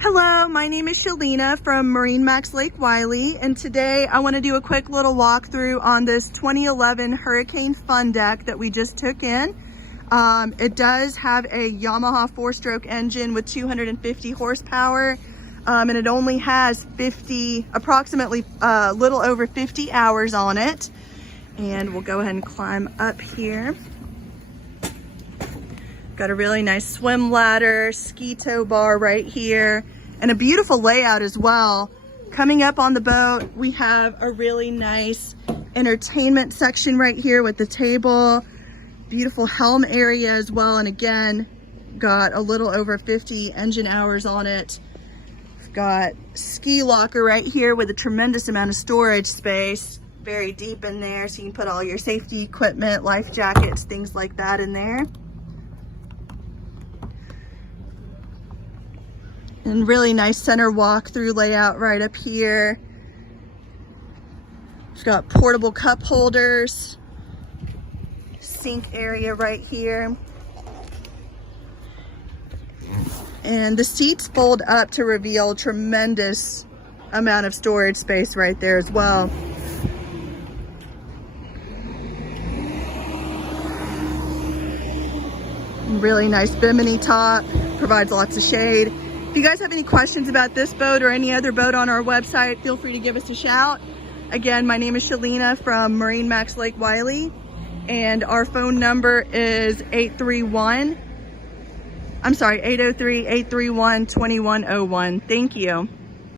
Hello, my name is Shalina from MarineMax Lake Wylie, and today I want to do a quick little walkthrough on this 2011 Hurricane Fun Deck that we just took in. It does have a Yamaha 4-stroke engine with 250 horsepower, and it only has approximately a little over 50 hours on it. And we'll go ahead and climb up here. Got a really nice swim ladder, ski tow bar right here, and a beautiful layout as well. Coming up on the boat, we have a really nice entertainment section right here with the table, beautiful helm area as well, and again, got a little over 50 engine hours on it. We've got ski locker right here with a tremendous amount of storage space, very deep in there, so you can put all your safety equipment, life jackets, things like that in there. And really nice center walk-through layout right up here. It's got portable cup holders, sink area right here. And the seats fold up to reveal a tremendous amount of storage space right there as well. Really nice bimini top, provides lots of shade. If you guys have any questions about this boat or any other boat on our website, feel free to give us a shout. Again, my name is Shalina from MarineMax Lake Wylie, and our phone number is 803-831-2101. Thank you.